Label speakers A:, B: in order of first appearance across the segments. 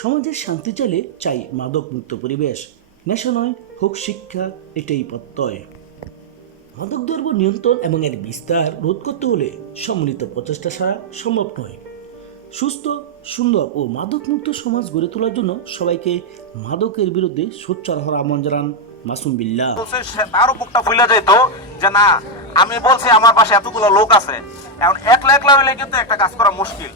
A: সমাজের শান্তি চাইলে চাই মাদক মুক্ত পরিবেশ। নেশা নয়, হোক শিক্ষা, এটাই প্রত্যয়। মাদক দ্রব্য নিয়ন্ত্রণ এবং এর বিস্তার রোধ করতে হলে সম্মিলিত প্রচেষ্টা ছাড়া সম্ভব নয়। সুস্থ, সুন্দর ও মাদকমুক্ত সমাজ গড়ে তোলার জন্য সবাইকে মাদকের বিরুদ্ধে সোচ্চার হওয়ার আমন্ত্রণ জানান মাসুম
B: সে তারও বুকটা যেত যে না, আমি বলছি আমার পাশে এতগুলো লোক আছে। এখন একলা একলা হইলে কিন্তু একটা কাজ করা মুশকিল।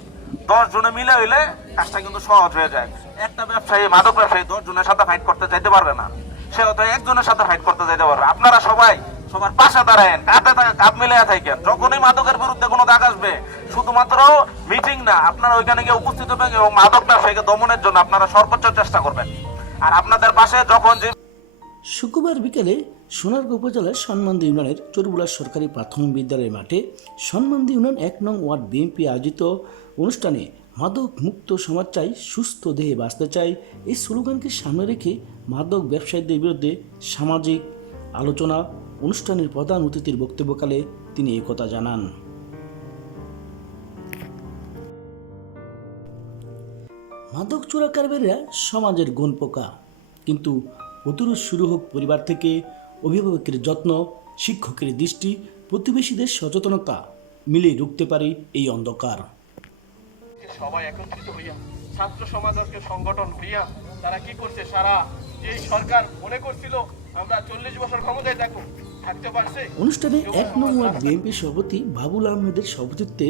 B: দশ জনে মিলে হইলে কাজটা কিন্তু সহজ হয়ে যায়। একটা ব্যবসায়ী, মাদক ব্যবসায়ী দশ জনের সাথে ফাইট করতে চাইতে পারবে না। সে হয়তো একজনের সাথে ফাইট করতে চাইতে পারবে আপনারা সবাই সবার পাশে দাঁড়ায়েন, কাঁধে কাঁধ মিলে থাকেন। যখনই মাদকের বিরুদ্ধে কোনো দাগ আসবে, শুধুমাত্র মিটিং না, আপনারা ওইখানে গিয়ে উপস্থিত হবেন এবং মাদক ব্যবসায়ীকে দমনের জন্য আপনারা সর্বোচ্চ চেষ্টা করবেন। আর আপনাদের পাশে যখন যে
A: শুক্রবার বিকেলে সোনারগাঁও উপজেলার সন্মান্দি ইউনিয়নের চরবুলা সরকারি প্রাথমিক বিদ্যালয়ের মাঠে সন্মান্দি ইউনিয়ন এক নং ওয়ার্ড বিএনপি আয়োজিত অনুষ্ঠানে মাদক মুক্ত সমাজ চাই, সুস্থ দেহে বাঁচতে চাই এই স্লোগানকে সামনে রেখে মাদক ব্যবসায়ীদের বিরুদ্ধে সামাজিক আলোচনা অনুষ্ঠানের প্রধান অতিথির বক্তব্যকালে তিনি একথা জানান। মাদক চোরাকারবারীরা সমাজের গুণ পোকা কিন্তু প্রতিরোধ শুরু হোক পরিবার থেকে অভিভাবকের যত্ন শিক্ষকের দৃষ্টি প্রতিবেশীদের সচেতনতা মিলে রুখতে পারে এই অন্ধকার।
C: সবাই একত্রিত হইয়া ছাত্র সমাজ সংগঠন হইয়া তারা কি করছে? সারা যে সরকার মনে করছিল আমরা চল্লিশ বছর ক্ষমতায় থাকব
A: অনুষ্ঠানে এক নম্বর বিএনপি সভাপতি বাবুল আহমেদের সভাপতিত্বে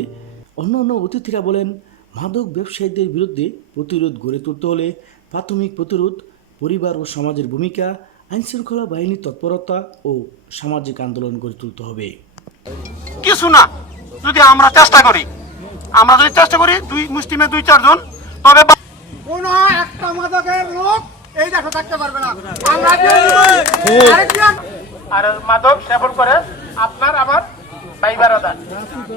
A: অন্যান্য অতিথিরা বলেন মাদক ব্যবসায়ীদের বিরুদ্ধে প্রতিরোধ গড়ে তুলতে হলে প্রাথমিক প্রতিরোধ পরিবার ও সমাজের ভূমিকা আইনশৃঙ্খলা বাহিনীর তৎপরতা ও সামাজিক আন্দোলন গড়ে তুলতে হবে।
C: কিছু না। যদি আমরা চেষ্টা করি আমরা যদি চেষ্টা করি দুই মুসলিমে দুই চারজন তবে
D: কোন একটা মাদকের লোক এই দেশে থাকতে পারবে না। আমরা
C: আর মাদক সেবন করে আপনার আমার ভাই বেড়াদার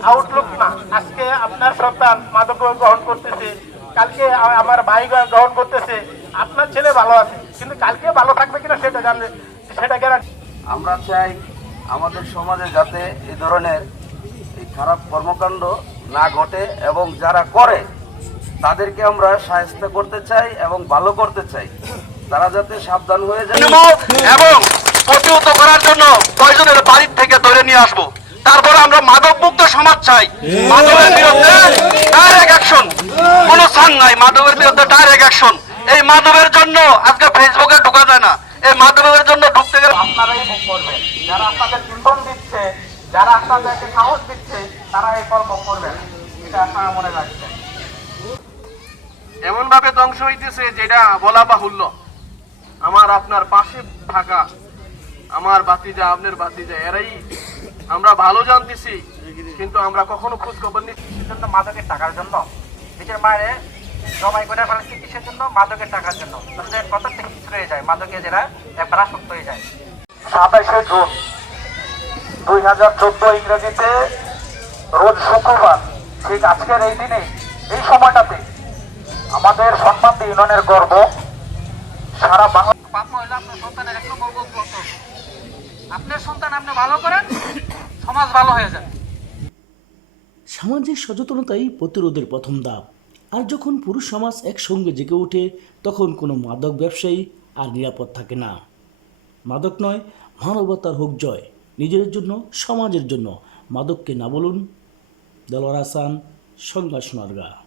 C: আউটলুক না। আজকে আপনার সন্তান মাদক গ্রহণ করতেছে কালকে আমার ভাই গ্রহণ করতেছে। ভালো আছে। কিন্তু কালকে ভালো থাকবে কিনা সেটা জানলে সেটা গ্যারান্টি
E: আমরা চাই আমাদের সমাজে যাতে এই ধরনের এই খারাপ কর্মকাণ্ড না ঘটে এবং যারা করে তাদেরকে আমরা সাহায্য করতে চাই এবং ভালো করতে চাই। তারা যাতে সাবধান হয়ে যায়।
B: এবং প্রতিহত করার জন্য প্রয়োজনের বাড়ির থেকে ধরে নিয়ে আসব। তারপরে আমরা মাদক মুক্ত সমাজ চাই। মাদকের বিরুদ্ধে ডাইরেক্ট অ্যাকশন কোনো স্থান নাই মাদকের বিরুদ্ধে ডাইরেক্ট অ্যাকশন এই মাধবের জন্য আজকে ফেসবুকে ঢোকা যায় না। এই মাধবের জন্য ঢুকতে গেলে
C: আপনারাই ভোগ করবেন। যারা আপনাদের চিন্তন দিচ্ছে, যারা আপনাদেরকে সাহস দিচ্ছে, তারা এই কর্ম করবেন। এটা আপনারা মনে রাখবেন। এমন ভাবে ধ্বংস হইতেছে যেটা বলা বাহুল্য। আমার আপনার পাশে থাকা, আমার বাতিজা আপনার বাতিজা এরাই আমরা ভালো জানতেছি, কিন্তু আমরা কখনো খোঁজ খবর নিচ্ছি
F: জন্য মাদকের টাকার জন্য। নিজের মায়ের জমাই করে ফেলেছে কিসের জন্য? মাদকের টাকার জন্য। তাদের কত থেকে কিছু হয়ে যায়। মাদকে যারা একবার আসক্ত হয়ে যায়।
C: সাতাইশে জুন দুই হাজার চোদ্দ ইংরেজিতে রোজ শুক্রবার ঠিক আজকের এই দিনে এই সময়টাতে আমাদের সম্মান ইউনিয়নের গর্ব সারা বাংলা
F: বাপ মা হইল আপনার সন্তানের এক নম্বর গল্প আপনার সন্তান আপনি ভালো করেন সমাজ ভালো হয়ে যাবে।
A: সামাজিক সচেতনতাই প্রতিরোধের প্রথম ধাপ। আর যখন পুরুষ সমাজ একসঙ্গে জেগে ওঠে, তখন কোনো মাদক ব্যবসায়ী আর নিরাপদ থাকে না। মাদক নয়, মানবতার হোক জয়। নিজের জন্য, সমাজের জন্য মাদককে না বলুন। দেলোয়ার আসান সংবাদ সোনারগা